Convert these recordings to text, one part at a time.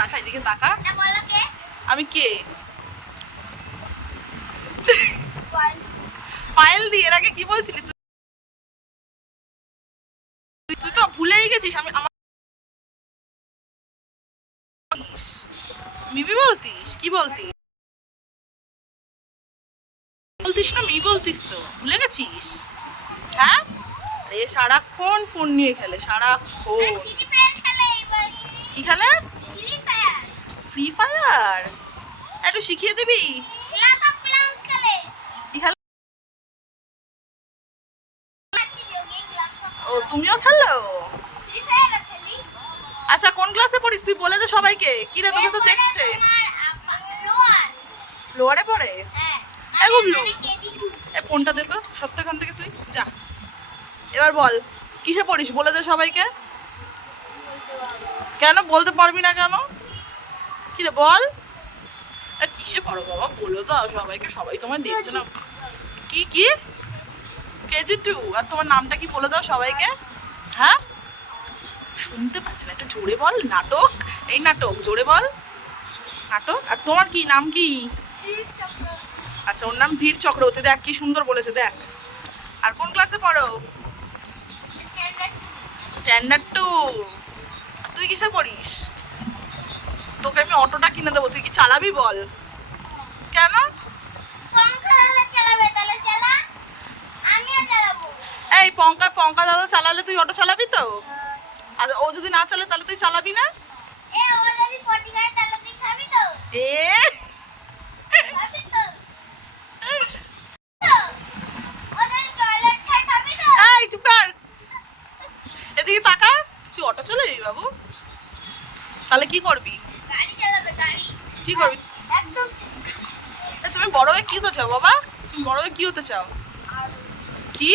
তাকা, এদিকে তাকা। আমি কে? পায়েল দি, এর আগে কি বলছিলি তুই? তুই তো ভুলেই গেছিস। আমি আমার মিমি বলতিস? কি বলতিস? বলতিস না মিমি বলতিস, তো ভুলে গেছিস? হ্যাঁ, আরে সারাক্ষণ ফোন নিয়ে খেলে, সারাক্ষণ। কি খেলে? Free fire. একটু শিখিয়ে দিবি? কি খেলে? ও, তুমিও খেলো? আচ্ছা, কোন ক্লাসে পড়িস তুই? বলে দে সবাইকে। কি রে, তোকে তো দেখছে। লোয়ারে পড়ে? এই গুবলু, এই ফোনটা দে তো সপ্তাহখান থেকে। তুই যা, এবার বল কিসে পড়িস? বলে দে সবাইকে। কেন বলতে পারবি না কেন? কি রে বল, কিসে পড়ো বাবা? বলো তো সবাইকে, সবাই তোমায় দেখছে না। কি কি? কেজি 2। আর তোমার নামটা কি বলে দাও সবাইকে। হ্যাঁ, শুনতে পাচ্ছি না, একটু জোরে বল। নাটক, এই নাটক, জোরে বল। নাটক। আর তোমার কি নাম? কি? আচ্ছা, ওর নাম বীর চক্রবর্তী। দেখ কি সুন্দর বলেছে, দেখ। আর কোন ক্লাসে পড়ো? স্ট্যান্ডার্ড 2। তুই কিসে পড়িস? তোকে আমি অটোটা কিনে দেবো, তুই কি চালাবি? বল কেন? এই পঙ্কা দাদা চালালে তুই অটো চালাবি তো? আর ও যদি না চালে তাহলে তুই চালাবি না? এ এই চুপ কর, এদিকে তাকা। তুই অটো চালাবি বাবু? তাহলে কি করবি? কি করবি? তুমি বড় হয়ে কি হতে চাও বাবা? তুমি বড় হয়ে কি হতে চাও? কি?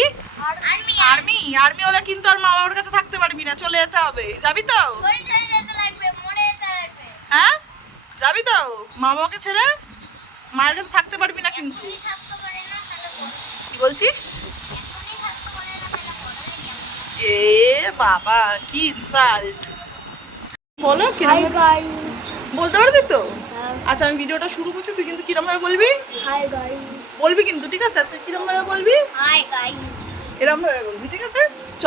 আর্মি? আর্মি হলে কিন্তু আর মা বাবার কাছে থাকতে পারবি না, চলে যেতে হবে। যাবি তো? হ্যাঁ, যাবি তো? মা বাবাকে ছেড়ে মায়ের কাছে থাকতে পারবি না কিন্তু। কি বলছিস? এ বাবা, কি ইনসাল্ট। বলো কিরকম বলতে পারবি তো? আচ্ছা, আমি ভিডিওটা শুরু করছি, তুই কিন্তু কিরকম ভাবে বলবি? বলবি কিন্তু, ঠিক আছে? তুই কিরকম ভাবে বলবি? এরকম ভাবে বলবি, ঠিক আছে? চ,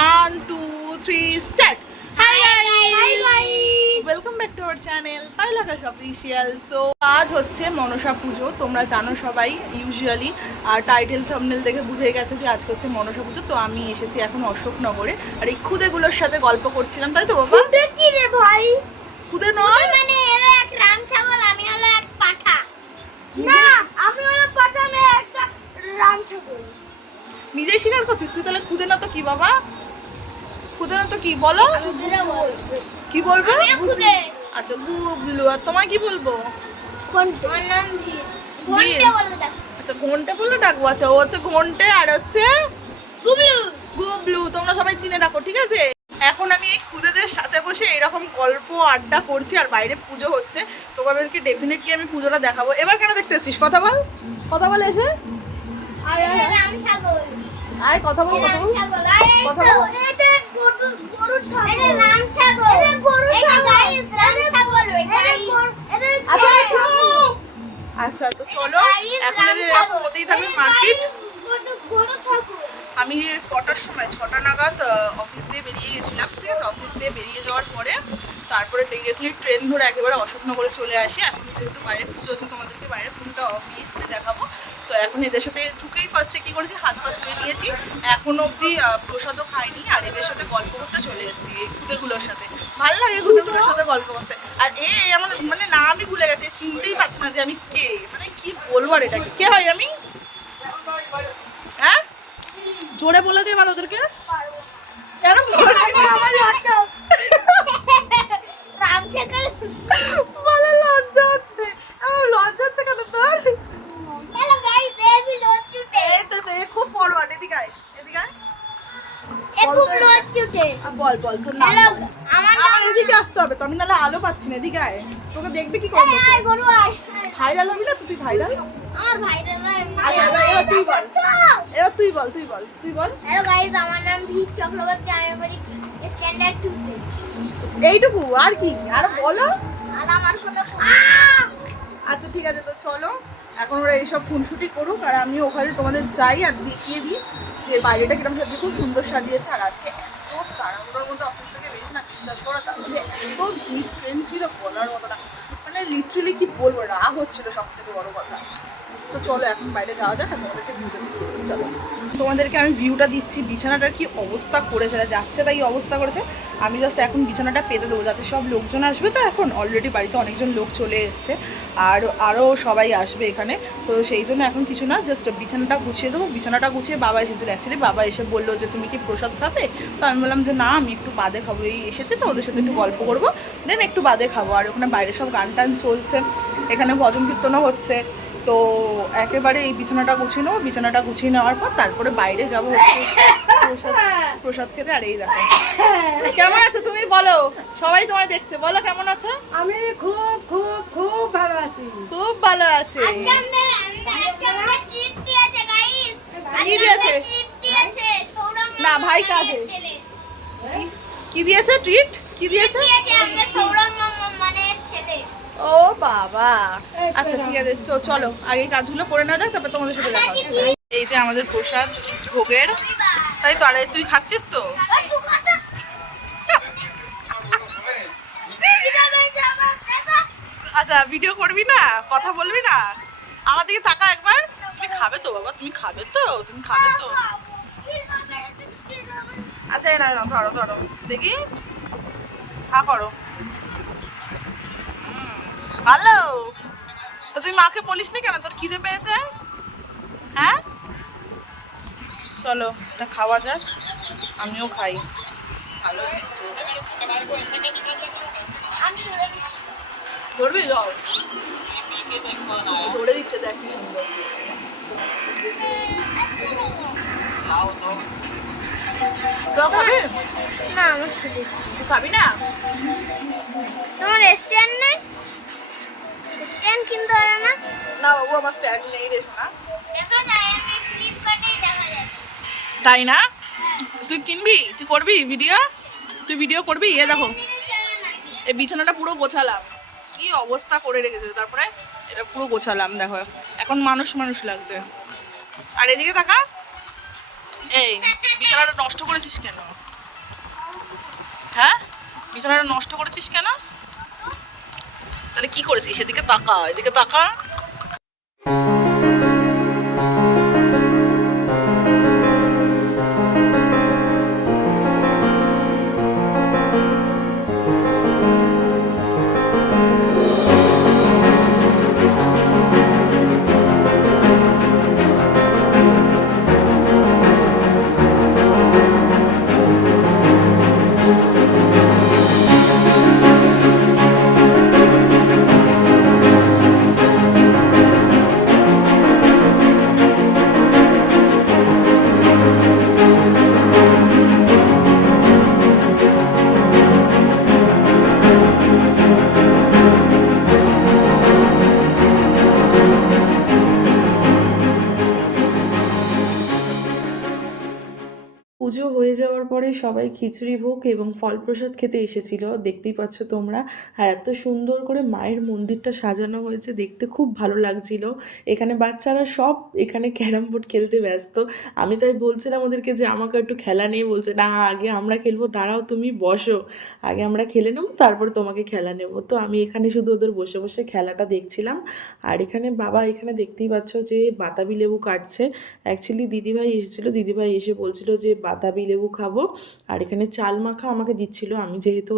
1 2 3 start. Hi guys, welcome back to our channel Payel Akash official. So আজ হচ্ছে মনসা পুজো, তোমরা জানো সবাই ইউজুয়ালি। আর টাইটেল থাম্বনেল দেখে বুঝে গেছে যে আজকে হচ্ছে মনসা পুজো। তো আমি এসেছি এখন অশোকনগরে, আর এই খুদেগুলোর সাথে গল্প করছিলাম, তাই তো বাবা? কি রে ভাই? খুদে নয় মানে এরা এক রাম ছাগল, আমি হলো এক পাঠা। না, আমি হলো পাঠা, আমি একটা রাম ছাগল। নিজেই স্বীকার করছিস তুই? তাহলে খুদে না তো কি বাবা? খুদে না তো কি বলো? খুদেরা বলবে। কি বলবো? আমি খুদে। আচ্ছা, গুবলু। আর তোমায় কি বলবো? ঘন্টে। আমার নাম ভীর। ঘন্টে বলে ডাক। আচ্ছা, ঘন্টে বলে ডাকবো। আচ্ছা, ও হচ্ছে ঘন্টে, আর হচ্ছে গুবলু। গুবলু। তোমরা সবাই চিনে রাখো, ঠিক আছে? এখন আমি এই খুদেদের সাথে বসে এরকম গল্প আড্ডা করছি, আর বাইরে পুজো হচ্ছে। তোমাদেরকে ডেফিনেটলি আমি পুজোটা দেখাবো। এবার কেন দেখতে এসেছিস? কথা বল, কথা বল এসে। আয় আয় আয়। রাম ছাগল। আয় কথা বল, কথা রাম বল। ছাগল। আরে কথা তো বল। এটা গরুর ছাগল। এটা রাম ছাগল। এটা গরুর ছাগল। গাইস, রাম ছাগল। আচ্ছা চুপ। আচ্ছা, তো চলো এখন এরকম হতেই থাকবে মারপিট। গরু ছাগল। আমি কটার সময় 6টা নাগাদ অফিস দিয়ে বেরিয়ে গেছিলাম, ঠিক আছে? অফিস দিয়ে বেরিয়ে যাওয়ার পরে তারপরে ডিরেক্টলি ট্রেন ধরে একেবারে অশোকনগরে চলে আসি। এখন যেহেতু বাইরে পুজো হচ্ছে, তোমাদেরকে বাইরে পুজোটা অবভিয়াসলি দেখাবো। তো এখন এদের সাথে ঢুকেই ফার্স্টে কী করেছি, হাত ফাত ধুয়ে নিয়েছি। এখনো অবধি প্রসাদও খাইনি, আর এদের সাথে গল্প করতে চলে এসেছি এই খুদেগুলোর সাথে। ভালো লাগে খুদেগুলোর সাথে গল্প করতে। আর আমার মানে না, আমি ভুলে গেছি, চিনতেই পারছি না যে আমি কে। মানে কি বলবো, আর এটা কে হয় আমি? হ্যাঁ, জোরে বলে দে এবার ওদেরকে। কেন আমার রাম ছাগল বলে লজ্জা হচ্ছে? আমার লজ্জা হচ্ছে কেন তোর? হ্যালো গাইস, এবি লজ্জুটে। এই তো খুব ফরওয়ার্ড। এদিকে আয়, এদিকে আয়। এ খুব লজ্জুটে। বল বল তোর নাম হ্যালো, বল। আমার আমার এদিকে আসতে হবে তো, আমি নাহলে আলো পাচ্ছি না। এদিকে আয়, তোকে দেখবে কি করে? আয় গরু আয়। ভাইরাল হবি না তো? তুই ভাইরাল। আমার ভাইরাল নয়। আচ্ছা, এবার তুই বল, এবার তুই বল, তুই বল, তুই বল। হ্যালো গাইস, আমার নাম ভীর চক্রবর্তী, আমি পড়ি স্ট্যান্ডার্ড 2 তে। এইটুকু আর কি, আর বলো। আর আমার কোনো আচ্ছা ঠিক আছে, তো চলো এখন ওরা এইসব খুনসুটি করুক, আর আমি ওখানে তোমাদের যাই আর দেখিয়ে দিই যে বাইরেটা কিরকম সাজিয়ে, খুব সুন্দর সাজিয়েছে। আর আজকে এত তাড়াহুড়োর মধ্যে অফিস থেকে বেরিয়েছে না, বিশ্বাস করো, তার মধ্যে এত ভিড় ট্রেন ছিল বলার মতো না, মানে লিটারেলি কি বলবো, রাগ হচ্ছিল সব থেকে বড় কথা। তো চলো এখন বাইরে যাওয়া যাক, আর তোমাদেরকে ভিউটা দিচ্ছি। চলো তোমাদেরকে আমি ভিউটা দিচ্ছি, বিছানাটার কি অবস্থা করেছে, যাচ্ছে তাই অবস্থা করেছে। আমি জাস্ট এখন বিছানাটা পেতে দেবো, যাতে সব লোকজন আসবে, তো এখন অলরেডি বাড়িতে অনেকজন লোক চলে এসছে, আর আরও সবাই আসবে এখানে, তো সেই জন্য এখন কিছু না, জাস্ট বিছানাটা গুছিয়ে দেবো। বিছানাটা গুছিয়ে বাবা এসেছিলো, অ্যাকচুয়ালি বাবা এসে বললো যে তুমি কি প্রসাদ খাবে, তো আমি বললাম যে না, আমি একটু বাদে খাবো, এই এসেছে তো ওদের সাথে একটু গল্প করবো, দেন একটু বাদে খাবো। আর ওখানে বাইরে সব গান টান চলছে, এখানে ভজন কীর্তনও হচ্ছে, তো একেবারে এই বিছানাটা গুছিয়ে নেবো। বিছানাটা গুছিয়ে নেওয়ার পর তারপরে বাইরে যাবো হচ্ছে প্রসাদ খেতে। আর এই দেখো, কেমন আছো তুমি বলো, সবাই তোমায় দেখছে, বলো কেমন আছো। আমি খুব খুব খুব ভালো আছি। খুব ভালো আছে। কি দিয়েছে? না ভাই কাজে কি দিয়েছে ট্রিট, কি দিয়েছে? ও বাবা, আচ্ছা ঠিক আছে, চলো আগে কাজগুলো করে না যাক, তারপর তোমাদের সাথে দেখা হচ্ছে। এই যে আমাদের প্রসাদ ভোগের, তাই তো। আরে তুই খাচ্ছিস তো? আচ্ছা ভিডিও করবি না, কথা বলবি না, আমার দিকে তাকা একবার। তুমি খাবে তো বাবা, তুমি খাবে তো, তুমি খাবে তো। আচ্ছা না না, ধরো ধরো দেখি, হা করো। ভালো তো, তুই মাকে বলিস নি কেন তোর খিদে পেয়েছে? হ্যাঁ চলো এটা খাওয়া যাক, আমিও খাই। ভালো ধরবি, ধর, ধরে দিচ্ছে, দেখ কি সুন্দর। তোরা খাবি না আমার খিদে, তুই খাবি না? তোমার রেস্টুরেন্ট নেই? রেস্টুরেন্ট কিনতে পারো না? না বাবু, আমার স্ট্যান্ড নেই রে সোনা। দেখা যায়, আমি ফ্লিপকার্টেই দেখা যায়। তাই না? তুই কিনবি, তুই করবি ভিডিও, তুই ভিডিও করবি। এ দেখো এই বিছানাটা পুরো গোছালাম, কি অবস্থা করে রেখেছে, তারপরে এটা পুরো গোছালাম, দেখো এখন মানুষ মানুষ লাগছে। আর এদিকে তাকা, এই বিছানাটা নষ্ট করেছিস কেন? হ্যাঁ বিছানাটা নষ্ট করেছিস কেন? তাহলে কি করেছিস? এদিকে তাকা, এদিকে তাকা। পুজো হয়ে যাওয়ার পরে সবাই খিচুড়ি ভোগ এবং ফল প্রসাদ খেতে এসেছিল, দেখতেই পাচ্ছ তোমরা। আর এত সুন্দর করে মায়ের মন্দিরটা সাজানো হয়েছে, দেখতে খুব ভালো লাগছিল। এখানে বাচ্চারা সব এখানে ক্যারাম বোর্ড খেলতে ব্যস্ত। আমি তাই বলছিলাম ওদেরকে যে আমাকে একটু খেলা নিয়ে, বলছে না আগে আমরা খেলবো, দাঁড়াও তুমি বসো, আগে আমরা খেলে নেবো তারপর তোমাকে খেলা নেবো। তো আমি এখানে শুধু ওদের বসে বসে খেলাটা দেখছিলাম। আর এখানে বাবা এখানে দেখতেই পাচ্ছ যে বাতাবি লেবু কাটছে। অ্যাকচুয়ালি দিদিভাই এসেছিলো, দিদিভাই এসে বলছিল যে বাতাবি লেবু খাবো, আর এখানে চাল মাখা আমাকে দিচ্ছিল। আমি যেহেতু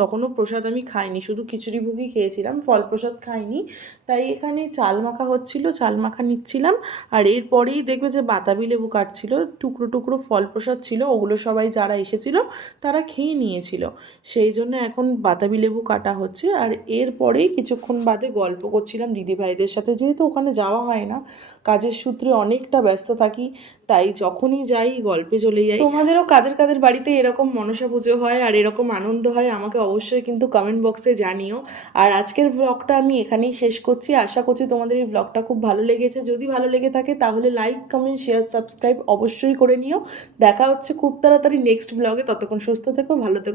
তখনও প্রসাদ আমি খাইনি, শুধু খিচুড়ি ভুগি খেয়েছিলাম, ফল প্রসাদ খাইনি, তাই এখানে চাল মাখা হচ্ছিল, চাল মাখা নিচ্ছিলাম। আর এরপরেই দেখবে যে বাতাবি লেবু কাটছিল, টুকরো টুকরো ফল প্রসাদ ছিল, ওগুলো সবাই যারা এসেছিল তারা খেয়ে নিয়েছিল, সেই জন্য এখন বাতাবি লেবু কাটা হচ্ছে। আর এরপরেই কিছুক্ষণ বাদে গল্প করছিলাম দিদিভাইদের সাথে, যেহেতু ওখানে যাওয়া হয় না, কাজের সূত্রে অনেকটা ব্যস্ত থাকি, তাই যখনই যাই গল্পে চলে যাই। তোমাদেরও কাদের কাদের বাড়িতে এরকম মনসা পুজো হয় আর এরকম আনন্দ হয় আমাকে অবশ্যই কিন্তু কমেন্ট বক্সে জানিও। আর আজকের ব্লগটা আমি এখানেই শেষ করছি, আশা করছি তোমাদের এই ব্লগটা খুব ভালো লেগেছে। যদি ভালো লেগে থাকে তাহলে লাইক, কমেন্ট, শেয়ার, সাবস্ক্রাইব অবশ্যই করে নিও। দেখা হচ্ছে খুব তাড়াতাড়ি নেক্সট ব্লগে, ততক্ষণ সুস্থ থেকো, ভালো থেকো।